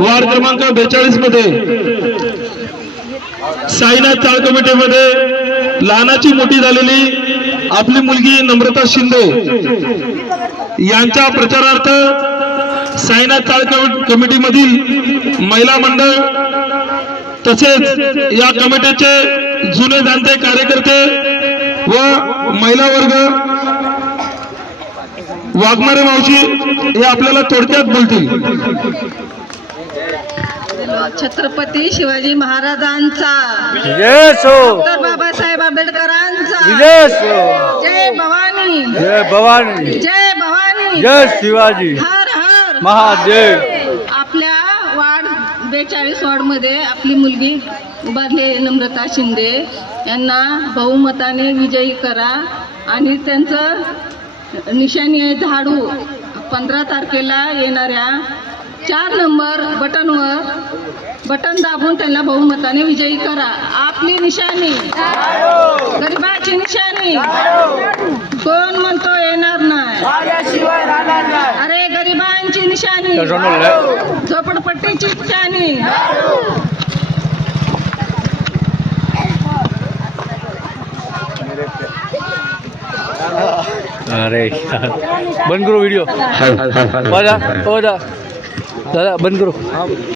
Ward क्रमांक 42 मध्ये साईनाथ चाळ कमिटीमध्ये लहानाची मोठी झालेली आपली मुलगी नम्रता शिंदे यांच्या प्रचारार्थ साईनाथ चाळ कमिटीमधील महिला मंडळ तसेच या कमिटीचे जुने जाणते कार्यकर्ते व महिला वर्ग वाघमारे मावशी हे आपल्याला थोडक्यात बोलतील। छत्रपती शिवाजी महाराजांचा जय हो, डॉक्टर बाबासाहेब आंबेडकरांचा जय हो, जय भवानी, जय भवानी, जय भवानी, जय शिवाजी, हर हर महादेव। आपल्या वार्ड 42 वार्ड मध्ये आपली मुलगी उभारली नम्रता शिंदे यांना बहुमताने विजयी करा आणि त्यांचं निशाणी आहे झाडू। 15 तारखेला येणाऱ्या 4 नंबर बटन दाबून त्यांना बहुमताने विजयी करा। आपली निशाणी गरिबाची निशाणी कोण म्हणतो येणार नाही, अरे गरिबांची निशाणी झोपडपट्टीची निशाणी। अरे बंद करो वीडियो, दादा बंद करो।